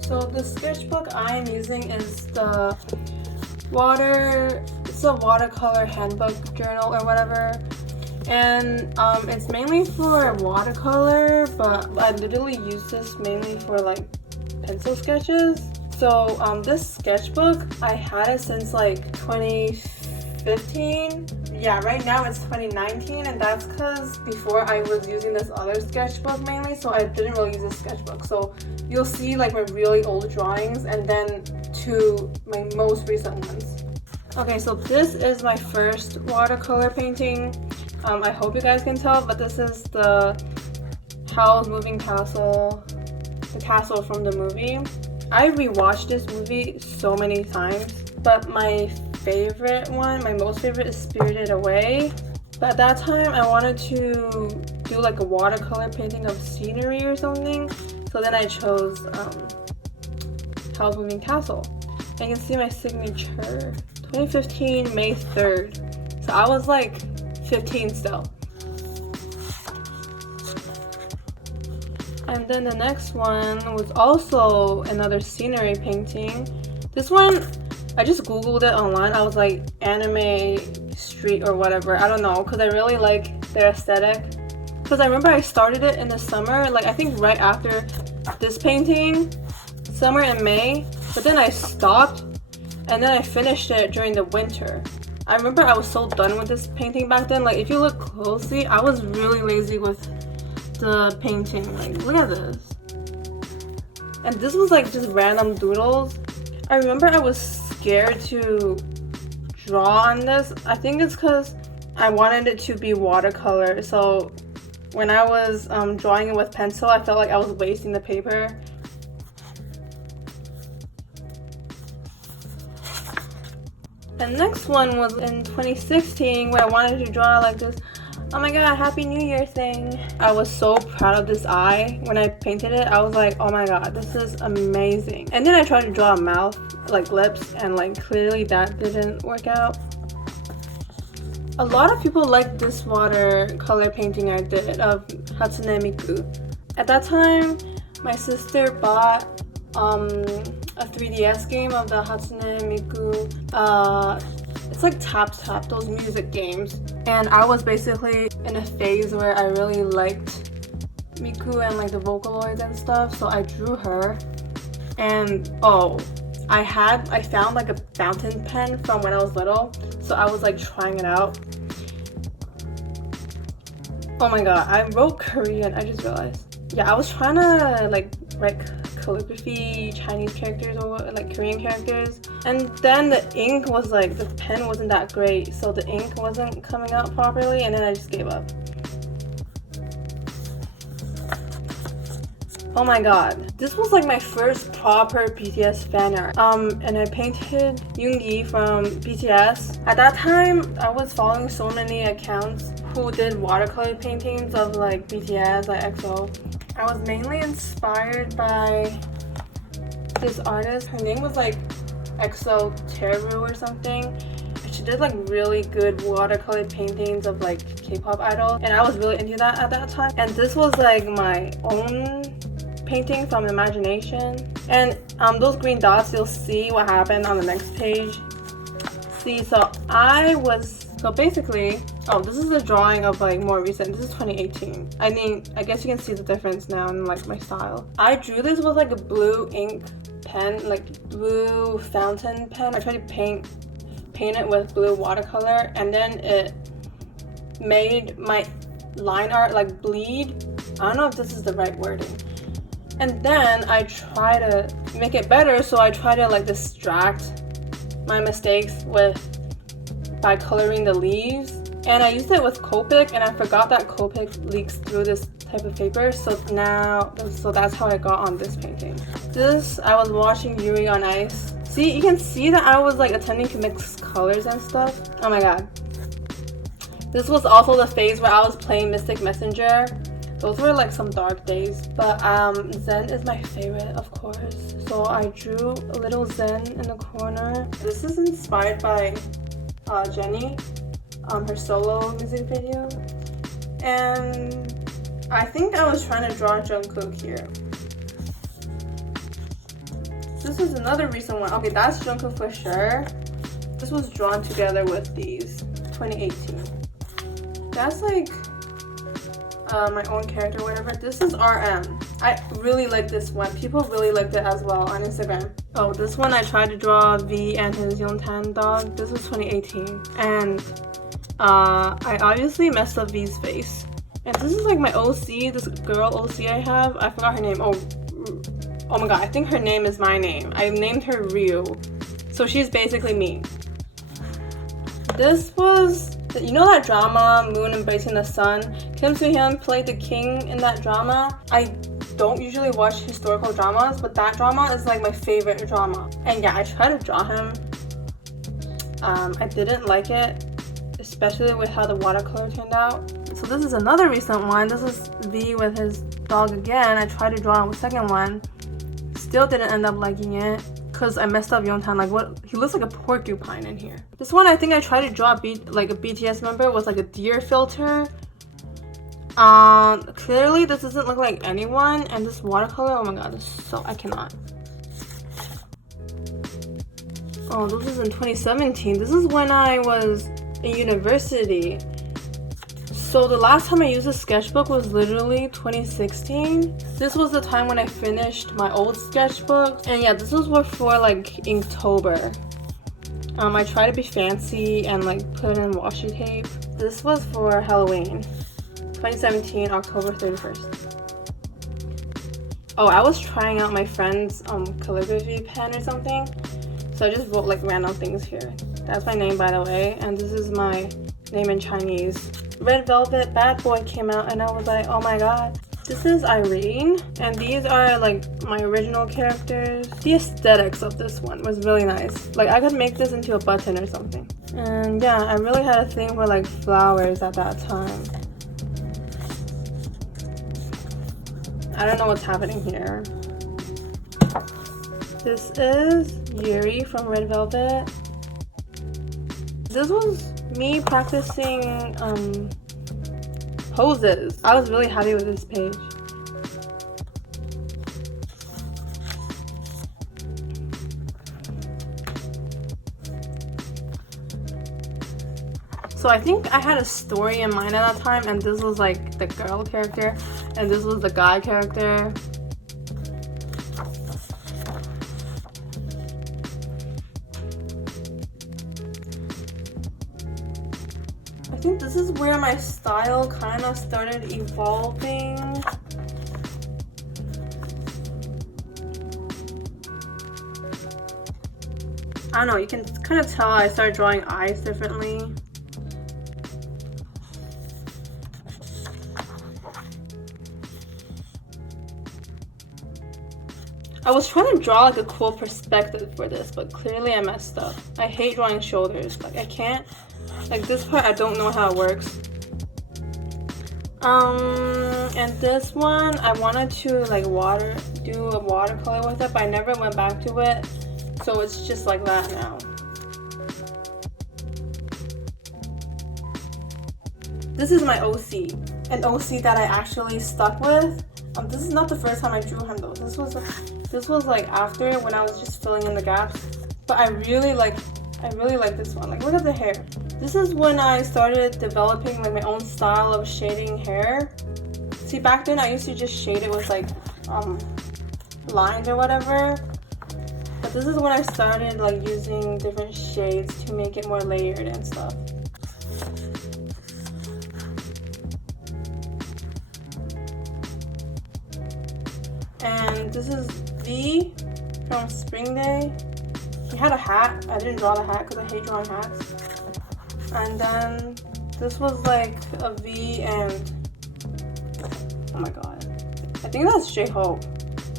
So the sketchbook I am using is the it's a watercolor handbook journal or whatever, and it's mainly for watercolor, but I literally use this mainly for like pencil sketches. So this sketchbook, I had it since like 2015. Yeah, right now it's 2019, and that's because before I was using this other sketchbook mainly, so I didn't really use this sketchbook. So you'll see like my really old drawings and then to my most recent ones. Okay, so this is my first watercolor painting. I hope you guys can tell, but this is the Howl's Moving Castle, the castle from the movie. I rewatched this movie so many times, but my most favorite is Spirited Away. But at that time, I wanted to do like a watercolor painting of scenery or something, so then I chose Howl's Moving Castle. And you can see my signature, 2015 May 3rd. So I was like 15 still. And then the next one was also another scenery painting. This one, I just googled it online. I was like anime street or whatever. I don't know, because I really like their aesthetic. Because I remember I started it in the summer, like I think right after this painting, summer and May. But then I stopped, and then I finished it during the winter. I remember I was so done with this painting back then. Like if you look closely, I was really lazy with the painting. Like look at this. And this was like just random doodles. I remember I was scared to draw on this. I think it's because I wanted it to be watercolor. So when I was drawing it with pencil, I felt like I was wasting the paper. The next one was in 2016 where I wanted to draw like this, oh my god, Happy New Year thing. I was so proud of this eye. When I painted it, I was like, oh my god, this is amazing. And then I tried to draw a mouth, like lips, and like clearly that didn't work out. A lot of people like this watercolor painting I did of Hatsune Miku. At that time, my sister bought a 3DS game of the Hatsune Miku. It's like Tap Tap, those music games. And I was basically in a phase where I really liked Miku and like the Vocaloids and stuff, so I drew her. And I found like a fountain pen from when I was little, so I was like trying it out. Oh my god, I wrote Korean, I just realized. Yeah, I was trying to like write calligraphy, Chinese characters or like Korean characters, and then the ink was like, the pen wasn't that great, so the ink wasn't coming out properly, and then I just gave up. Oh my god, this was like my first proper BTS fan art. And I painted Yoongi from BTS. At that time, I was following so many accounts who did watercolor paintings of like BTS, like EXO. I was mainly inspired by this artist. Her name was like EXO Teru or something. And she did like really good watercolor paintings of like K-pop idols, and I was really into that at that time. And this was like my own painting from imagination. And those green dots, you'll see what happened on the next page. See, so basically, this is a drawing of like more recent. This is 2018. I mean, I guess you can see the difference now in like my style. I drew this with like a blue ink pen, like blue fountain pen. I tried to paint it with blue watercolor, and then it made my line art like bleed. I don't know if this is the right wording. And then I try to make it better, so I try to like distract my mistakes by coloring the leaves. And I used it with Copic, and I forgot that Copic leaks through this type of paper, so that's how I got on this painting. I was watching Yuri on Ice. See, you can see that I was like attempting to mix colors and stuff. Oh my god. This was also the phase where I was playing Mystic Messenger. Those were like some dark days. But Zen is my favorite, of course. So I drew a little Zen in the corner. This is inspired by Jenny, her solo music video. And I think I was trying to draw Jungkook here. This is another recent one. Okay, that's Jungkook for sure. This was drawn together with these, 2018. That's like my own character, whatever. This is RM. I really like this one. People really liked it as well on Instagram. Oh, this one I tried to draw V and his Yontan dog. This was 2018. And I obviously messed up V's face. And this is like my OC, this girl OC I have. I forgot her name. Oh my god, I think her name is my name. I named her Ryu. So she's basically me. This was, you know that drama, Moon Embracing the Sun? Kim Soo-hyun played the king in that drama. I don't usually watch historical dramas, but that drama is like my favorite drama. And yeah, I tried to draw him. I didn't like it, especially with how the watercolor turned out. So this is another recent one. This is V with his dog again. I tried to draw the second one. Still didn't end up liking it because I messed up Yontan. Like, what? He looks like a porcupine in here. This one, I think I tried to draw like a BTS member with like a deer filter. Clearly this doesn't look like anyone. And this watercolor, oh my god, I cannot. Oh, this is in 2017. This is when I was in university. So the last time I used a sketchbook was literally 2016. This was the time when I finished my old sketchbook. And yeah, this was for like Inktober. I tried to be fancy and like put in washi tape. This was for Halloween, 2017, October 31st. Oh, I was trying out my friend's calligraphy pen or something. So I just wrote like random things here. That's my name, by the way. And this is my name in Chinese. Red Velvet Bad Boy came out and I was like, oh my god. This is Irene, and these are like my original characters. The aesthetics of this one was really nice. Like, I could make this into a button or something. And yeah, I really had a thing for like flowers at that time. I don't know what's happening here. This is Yuri from Red Velvet. This was me practicing poses. I was really happy with this page. So I think I had a story in mind at that time, and this was like the girl character and this was the guy character. I think this is where my style kind of started evolving. I don't know, you can kind of tell I started drawing eyes differently. I was trying to draw like a cool perspective for this, but clearly I messed up. I hate drawing shoulders. Like, I can't. Like, this part, I don't know how it works. And this one, I wanted to like do a watercolor with it, but I never went back to it. So it's just like that now. This is my OC. An OC that I actually stuck with. This is not the first time I drew him though. This was like after, when I was just filling in the gaps. But I really like this one. Like, look at the hair. This is when I started developing like my own style of shading hair. See, back then I used to just shade it with like lines or whatever. But this is when I started like using different shades to make it more layered and stuff. And this is V from Spring Day. He had a hat. I didn't draw the hat because I hate drawing hats. And then this was like a V and oh my god. I think that's J-Hope,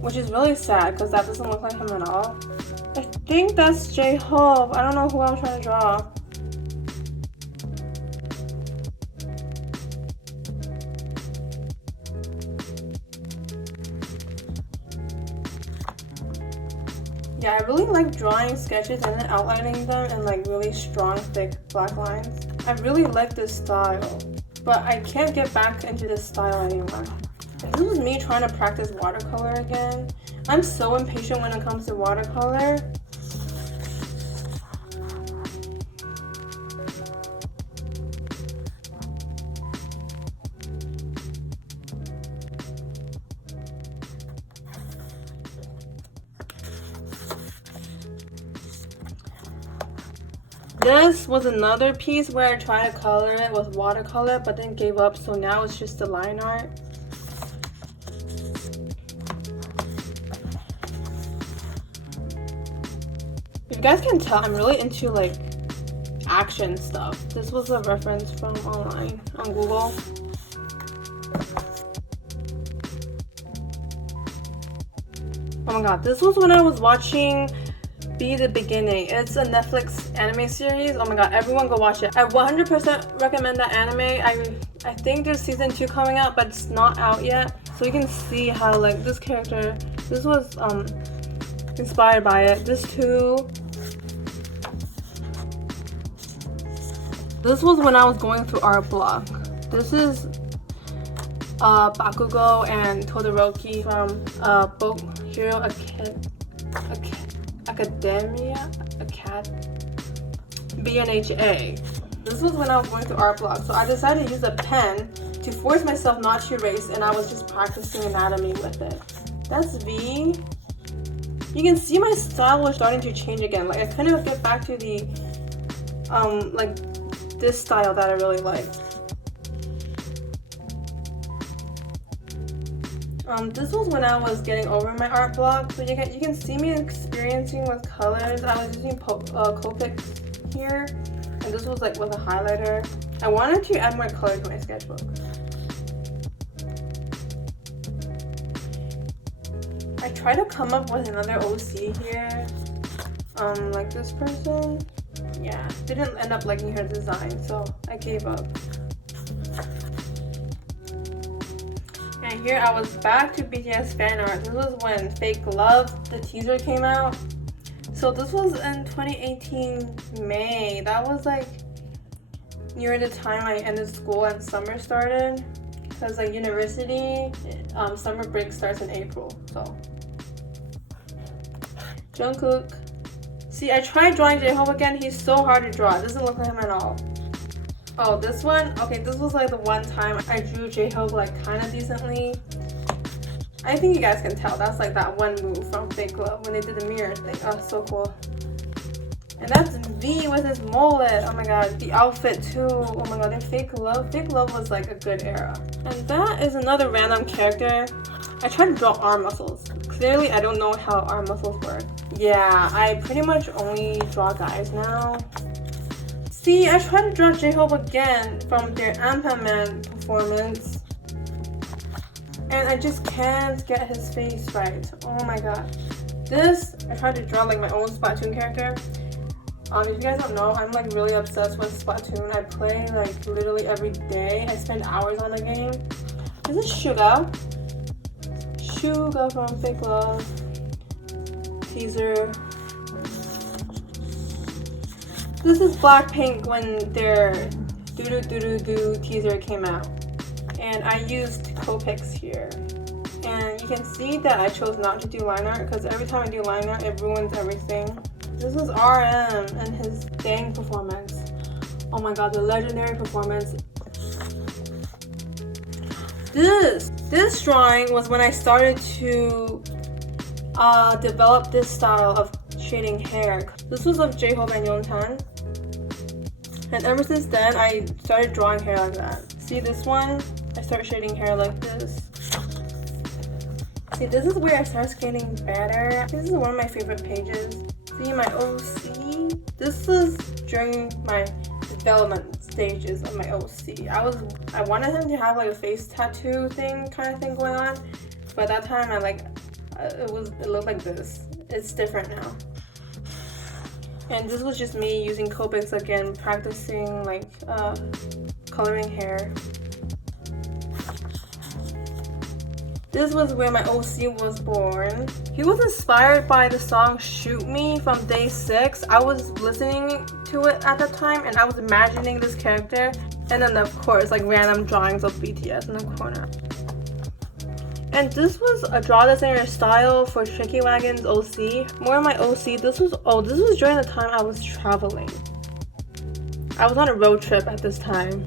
which is really sad because that doesn't look like him at all. I think that's J-Hope. I don't know who I'm trying to draw. Yeah, I really like drawing sketches and then outlining them in like really strong, thick black lines. I really like this style, but I can't get back into this style anymore. This was me trying to practice watercolor again. I'm so impatient when it comes to watercolor. This was another piece where I tried to color it with watercolor but then gave up, so now it's just the line art. If you guys can tell, I'm really into like action stuff. This was a reference from online on Google. Oh my god, this was when I was watching Be the Beginning. It's a Netflix anime series. Oh my god, everyone go watch it. I 100% recommend that anime. I think there's season 2 coming out, but it's not out yet. So you can see how like this character, this was inspired by it. This was when I was going through art block. This is Bakugo and Todoroki from Boat Hero Academia, BNHA. This was when I was going through art block, so I decided to use a pen to force myself not to erase, and I was just practicing anatomy with it. That's V. You can see my style was starting to change again. Like I couldn't get back to the like this style that I really liked. This was when I was getting over my art block, so you can see me experiencing with colors. I was using Copics here, and this was like with a highlighter. I wanted to add more color to my sketchbook. I tried to come up with another OC here, like this person. Yeah, didn't end up liking her design, so I gave up. And here I was back to BTS fan art. This was when Fake Love, the teaser, came out. So this was in 2018 May. That was like near the time I ended school and summer started. Because like university, summer break starts in April. So Jungkook. See, I tried drawing J-Hope again. He's so hard to draw. It doesn't look like him at all. Oh, this one? Okay, this was like the one time I drew J-Hope like kind of decently. I think you guys can tell. That's like that one move from Fake Love when they did the mirror thing. Oh, so cool. And that's V with his mullet. Oh my god, the outfit too. Oh my god, and Fake Love. Fake Love was like a good era. And that is another random character. I tried to draw arm muscles. Clearly, I don't know how arm muscles work. Yeah, I pretty much only draw guys now. See, I tried to draw J-Hope again from their Ant-Man performance, and I just can't get his face right. Oh my god. This, I tried to draw like my own Splatoon character. If you guys don't know, I'm like really obsessed with Splatoon. I play like literally every day. I spend hours on the game. This is Suga. Suga from Fake Love. Teaser. This is Blackpink when their do teaser came out, and I used Copics here, and you can see that I chose not to do line art because every time I do line art it ruins everything. This is RM and his dang performance. Oh my god, the legendary performance. This drawing was when I started to develop this style of shading hair. This was of J-Hope and Yeontan. And ever since then, I started drawing hair like that. See this one? I start shading hair like this. See, this is where I start getting better. This is one of my favorite pages. See my OC? This was during my development stages of my OC. I wanted him to have like a face tattoo thing kind of thing going on. But at that time, it looked like this. It's different now. And this was just me using Copics again, practicing like coloring hair. This was where my OC was born. He was inspired by the song Shoot Me from Day 6. I was listening to it at the time and I was imagining this character. And then of course like random drawings of BTS in the corner. And this was a draw designer style for Trickywagon's OC. More of my OC, this was during the time I was traveling. I was on a road trip at this time.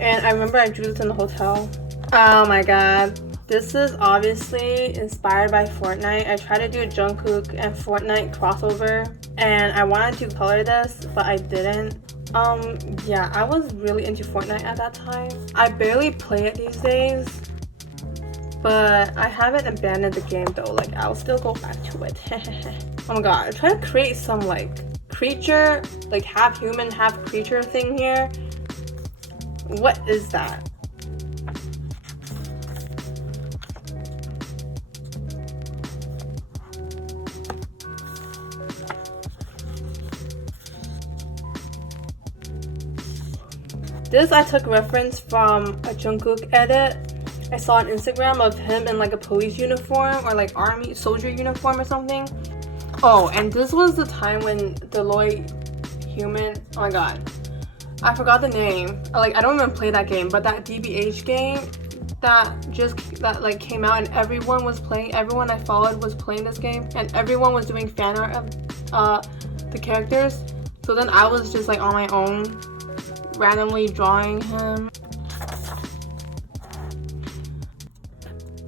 And I remember I drew this in the hotel. Oh my god. This is obviously inspired by Fortnite. I tried to do a Jungkook and Fortnite crossover. And I wanted to color this, but I didn't. Yeah, I was really into Fortnite at that time. I barely play it these days. But I haven't abandoned the game though. Like, I'll still go back to it. Oh my god. I try to create some like creature, like half human, half creature thing here. What is that? This I took reference from a Jungkook edit. I saw on Instagram of him in like a police uniform or like army soldier uniform or something. Oh, and this was the time when Deloitte Human, oh my god, I forgot the name. Like, I don't even play that game, but that DBH game that like came out and everyone was playing, everyone I followed was playing this game and everyone was doing fan art of the characters. So then I was just like on my own randomly drawing him.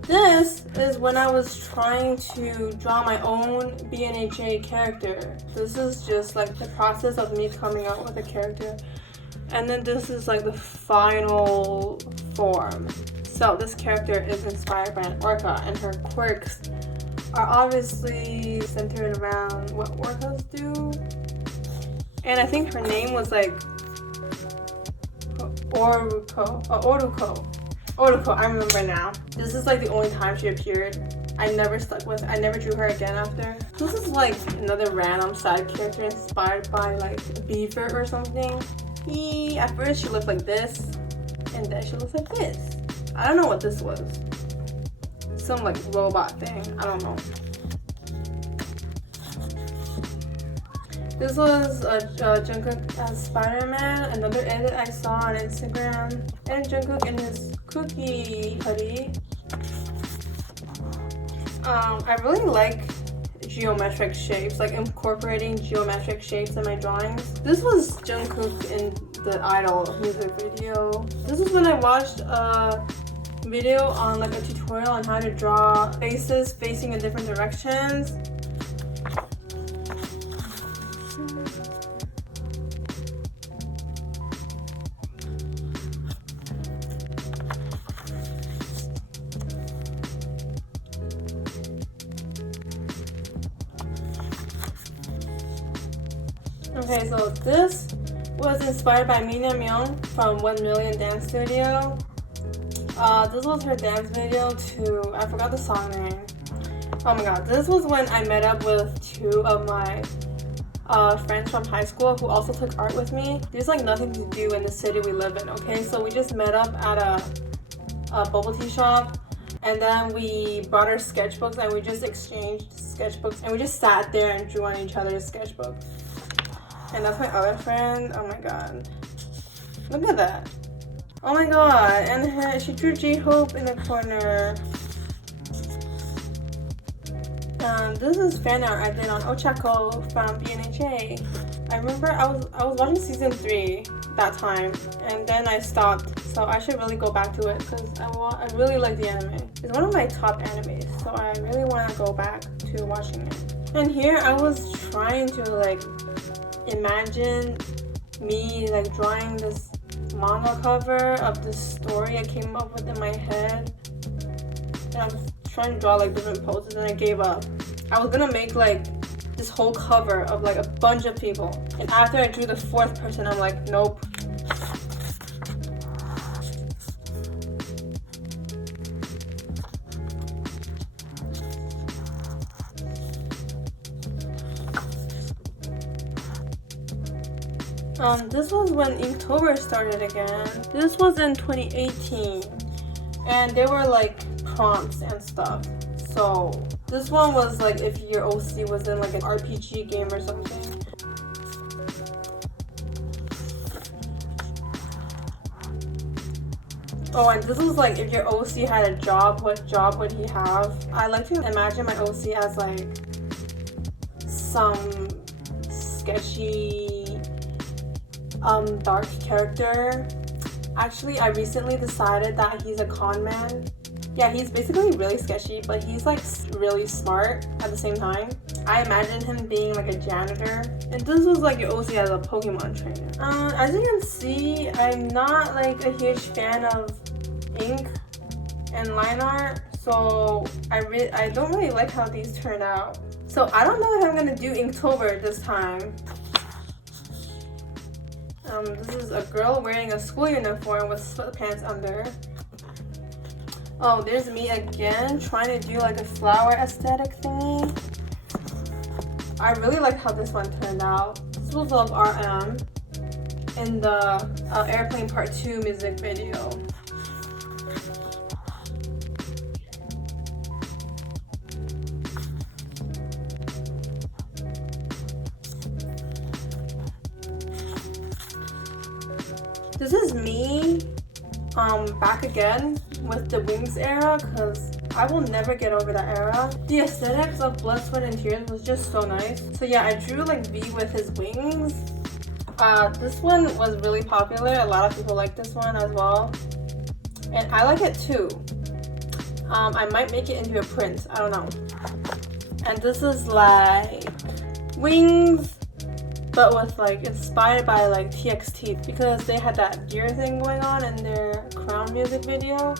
This is when I was trying to draw my own BNHA character. This is just like the process of me coming up with a character. And then this is like the final form. So this character is inspired by an orca and her quirks are obviously centered around what orcas do. And I think her name was like Oruko, I remember now. This is like the only time she appeared. I never drew her again after. This is like another random side character inspired by like a beaver or something. At first she looked like this, and then she looks like this. I don't know what this was. Some like robot thing, I don't know. This was Jungkook as Spider-Man, another edit I saw on Instagram. And Jungkook in his cookie hoodie. I really like geometric shapes, like incorporating geometric shapes in my drawings. This was Jungkook in the Idol music video. This is when I watched a video on like a tutorial on how to draw faces facing in different directions. Okay, so this was inspired by Mina Myung from 1 Million Dance Studio. This was her dance video to, I forgot the song name. Oh my god, this was when I met up with two of my friends from high school who also took art with me. There's like nothing to do in the city we live in, okay? So we just met up at a bubble tea shop. And then we brought our sketchbooks and we just exchanged sketchbooks. And we just sat there and drew on each other's sketchbooks. And that's my other friend. Oh my god. Look at that. Oh my god. And she drew J-Hope in the corner. This is fan art I did on Ochako from BNHA. I remember I was watching season 3 that time. And then I stopped. So I should really go back to it because I really like the anime. It's one of my top animes. So I really want to go back to watching it. And here I was trying to like imagine me like drawing this manga cover of this story I came up with in my head. And I was trying to draw like different poses and I gave up. I was gonna make like this whole cover of like a bunch of people. And after I drew the 4th person, I'm like, nope. This was when Inktober started again. This was in 2018. And there were like prompts and stuff. So this one was like if your OC was in like an RPG game or something. Oh, and this was like if your OC had a job, what job would he have? I like to imagine my OC as like some sketchy dark character. Actually, I recently decided that he's a con man. Yeah, he's basically really sketchy, but he's like really smart at the same time. I imagine him being like a janitor. And this was like your OC as a Pokemon trainer. As you can see, I'm not like a huge fan of ink and line art, so I don't really like how these turn out. So I don't know if I'm gonna do Inktober this time. This is a girl wearing a school uniform with sweatpants under. Oh, there's me again trying to do like a flower aesthetic thingy. I really like how this one turned out. This was of RM in the Airplane Part 2 music video. This is me back again with the wings era, because I will never get over that era. The aesthetics of Blood, Sweat, and Tears was just so nice. So yeah, I drew like V with his wings. This one was really popular. A lot of people like this one as well. And I like it too. I might make it into a print. I don't know. And this is like wings, but with like inspired by like TXT, because they had that deer thing going on in their Crown music video.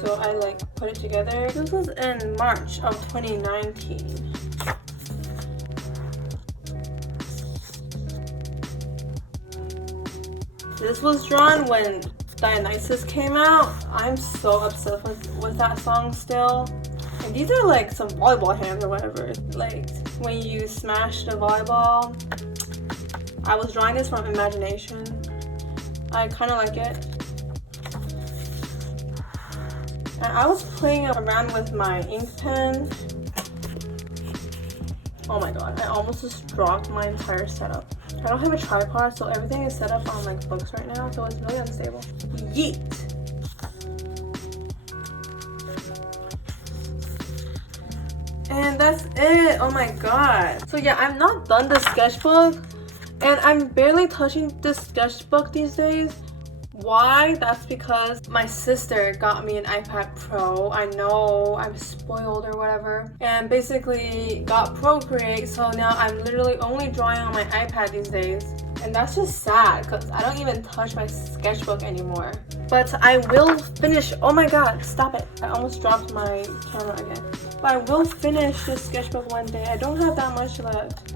So I like put it together. This was in March of 2019. This was drawn when Dionysus came out. I'm so obsessed with that song still. And these are like some volleyball hands or whatever. Like when you smash the volleyball. I was drawing this from imagination. I kind of like it. And I was playing around with my ink pen. Oh my god, I almost just dropped my entire setup. I don't have a tripod, so everything is set up on like books right now, so it's really unstable. Yeet! And that's it. Oh my god. So yeah, I'm not done the sketchbook. And I'm barely touching this sketchbook these days. Why? That's because my sister got me an iPad Pro. I know I'm spoiled or whatever. And basically got Procreate, so now I'm literally only drawing on my iPad these days. And that's just sad because I don't even touch my sketchbook anymore. But I will finish. Oh my god, stop it. I almost dropped my camera again. But I will finish this sketchbook one day. I don't have that much left.